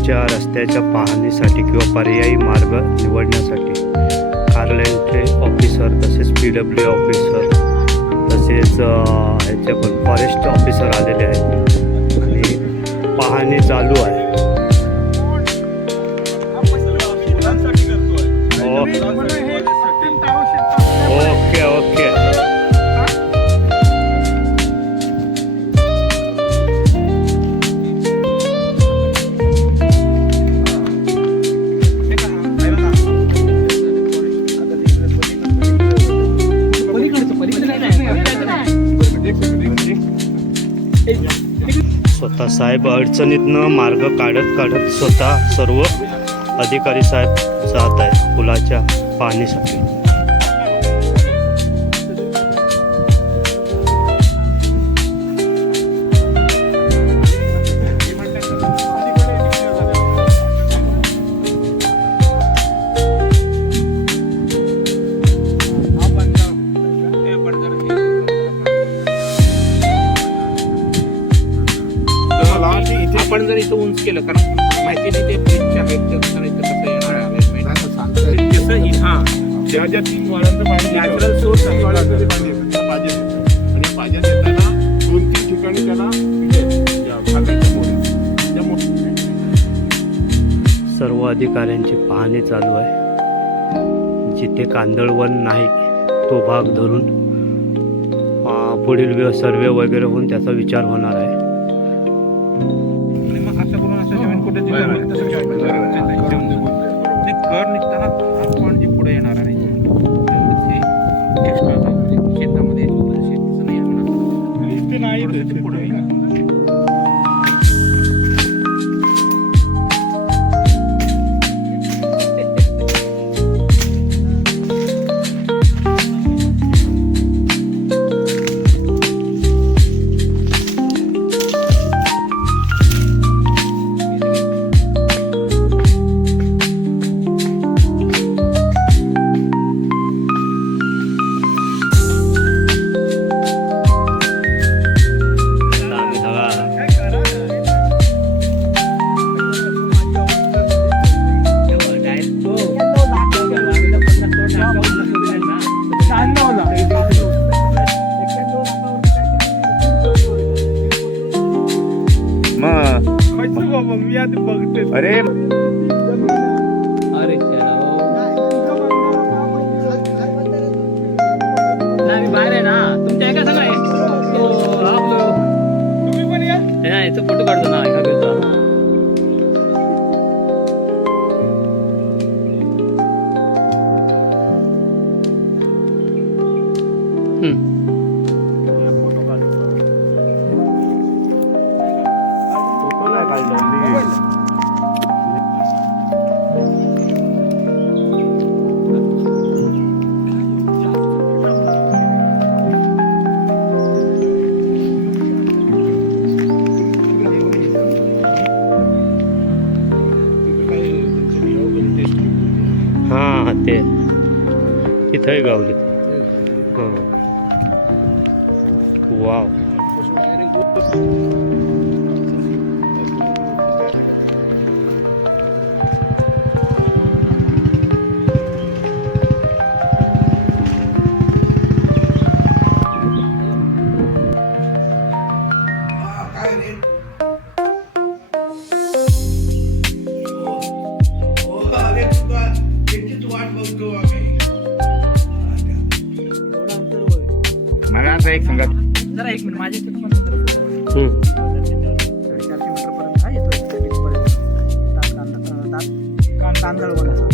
पुलाच्या रस्त्याच्या पाहणीसाठी किंवा पर्यायी मार्ग निवडण्यासाठी कार्यालयाचे ऑफिसर तसेच PWA ऑफिसर तसेच ह्याचे पण फॉरेस्ट ऑफिसर आलेले आहेत आणि पाहणी चालू आहे. Okay okay. स्वतः साहेब अडचणीतनं मार्ग काढत स्वतः सर्व अधिकारी साहेब जात आहेत पुलाच्या पाहणीसाठी. आपण जर इथं उंच केलं कारण माहिती नाही ते ब्रिजच्या हाईटचं कसं नाही तर कसं येणार आहे अलाइनमेंट जसं हा ज्या ज्या 3 वाळांचं पाणी नॅचरल सोर्स आहे वाळांचं पाणी पाहिजे आणि पाहिजे येताना 2-3 ठिकाणी त्याला सर्व अधिकाऱ्यांची पाहणी चालू आहे. जिथे कांदळवन नाही तो भाग धरून पुढील सर्वे वगैरे होऊन त्याचा विचार होणार आहे. कर निघताना पण जे पुढे येणार आहे एक्स्ट्रा शेतामध्ये शेतीचं नाही होणार पुढे अरे बाहेर आहे ना तुमच्या एका सांगा तुम्ही पण या याचा फोटो काढतो ना एका घेतो. हां ते तिथंही गावली. हां वाव. एक सांगा जरा 1 मिनिट माझ्या इथे पण 400 मीटर पर्यंत हा येतो कांदळवनाचा.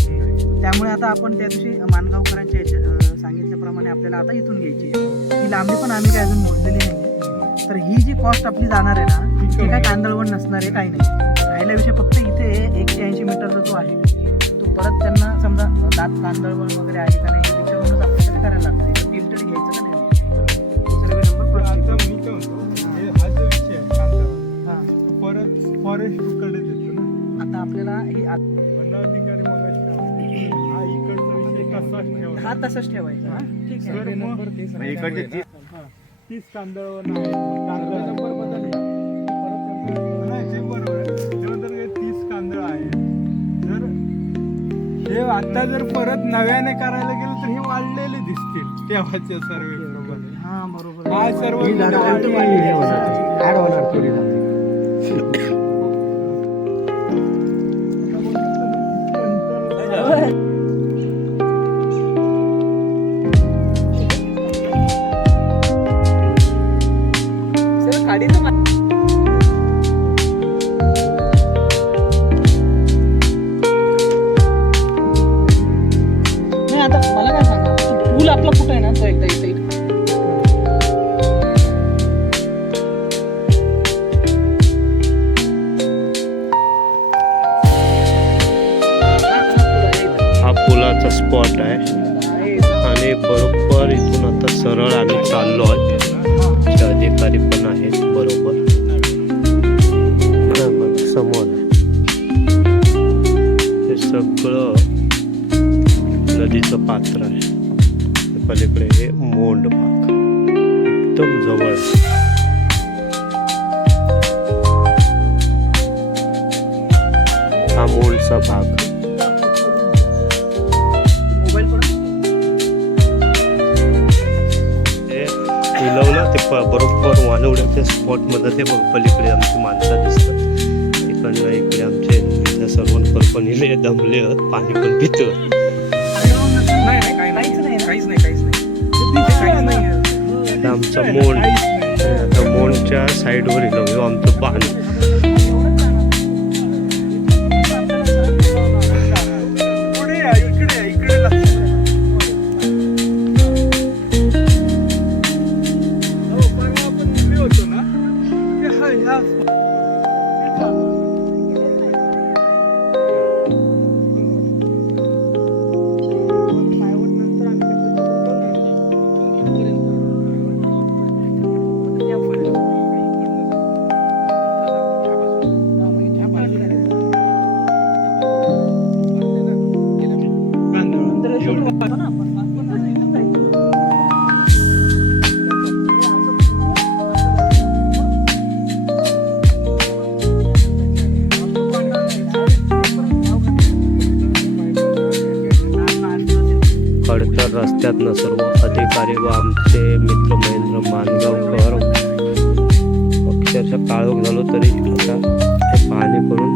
त्यामुळे आता आपण त्या दिवशी मानगावकरांच्या सांगितल्याप्रमाणे आपल्याला आता इथून घ्यायची आहे. ही लांबी पण आम्ही काय अजून मोजलेली नाही. तर ही जी कॉस्ट आपली जाणार आहे ना ती काय कांदळवन नसणार आहे काही नाही. राहिला विषय फक्त इथे 180 मीटरचा जो आहे तो परत त्यांना समजा दात कांदळवन वगैरे आहे का नाही विचारूनच आपल्याला करायला लागतं. इथं फिल्टर घ्यायचं का नाही फॉरेस्टकडे देतो ना. आता आपल्याला ही हा तसंच ठेवायचा. हा ठीक आहे. इकडचे 30 कांदळवन आहे. कांदळ नंबर बदलला परत नाही ते बरोबर आहे. त्यानंतर 30 कांदळ हे आता जर परत नव्याने करायला गेलं तर हे वाढलेले दिसतील तेव्हाच्या सर्वे प्रमाणे. हा बरोबर हा सर्व ही झाडं वाढलेली ऍड होणार थोडी झाडं. नाही आता मला काय सांगा पूल आपला कुठं आहे ना तो एकदा इथे हा पुलाचा स्पॉट आहे आणि बरोबर इथून आता सरळ आम्ही चाललो आहे. जे अधिकारी पण आहेत बरोबर हा बघ, समोर आहे. हे सगळं नदीचं पात्र आहे. पलीकडे हे मोंड भाग एकदम जवळ आहे. हा मोंडचा भाग मोबाईल पण इलवला ते बरोबर वानवड्याच्या स्पॉटमध्ये ते बघ पलीकडे आमची माणसं दिसतात. इकडनं इकडे आमचे इथल्या सर्वांवर पण इले दमले पाणी पण पितं. आता आमचा मोंड आता मोंडच्या साईडवर इलव आमचं पाणी खडतर रस्त्यातनं सर्व अधिकारी व आमचे मित्र महेंद्र मानगावकर अक्षरशः काळोख झालो तरी आता हे पाहणी करून